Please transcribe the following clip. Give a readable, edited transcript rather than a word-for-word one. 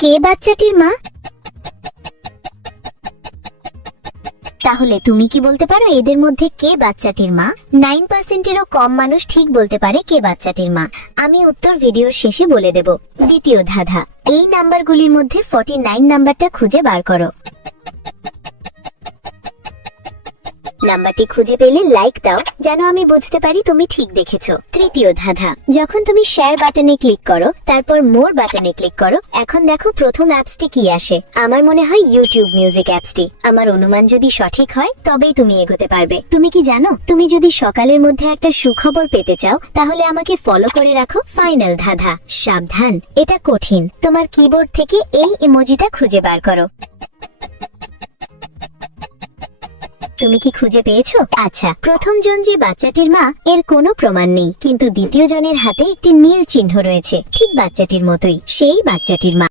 কে বাচ্চাটির মা? তাহলে তুমি কি বলতে পারো এদের মধ্যে কে বাচ্চাটির মা? 9%-এরও কম মানুষ ঠিক বলতে পারে কে বাচ্চাটির মা। আমি উত্তর ভিডিওর শেষে বলে দেব। দ্বিতীয় ধাঁধা, এই নাম্বারগুলির মধ্যে 49 নাম্বারটা খুঁজে বার করো। নাম্বারটি খুঁজে পেলে লাইক দাও, যেন আমি বুঝতে পারি তুমি ঠিক দেখেছো। তৃতীয় ধাঁধা, যখন তুমি শেয়ার বাটনে ক্লিক করো, তারপর মোর বাটনে ক্লিক করো, এখন দেখো প্রথম অ্যাপসটি কি আসে। আমার মনে হয় ইউটিউব মিউজিক অ্যাপসটি। আমার অনুমান যদি সঠিক হয় তবেই তুমি এগোতে পারবে। তুমি কি জানো, তুমি যদি সকালের মধ্যে একটা সুখবর পেতে চাও, তাহলে আমাকে ফলো করে রাখো। ফাইনাল ধাঁধা, সাবধান, এটা কঠিন। তোমার কিবোর্ড থেকে এই ইমোজিটা খুঁজে বার করো। তুমি কি খুঁজে পেয়েছো? আচ্ছা, প্রথম জন যে বাচ্চাটির মা, এর কোনো প্রমাণ নেই, কিন্তু দ্বিতীয় জনের হাতে একটি নীল চিহ্ন রয়েছে, ঠিক বাচ্চাটির মতোই, সেই বাচ্চাটির মা।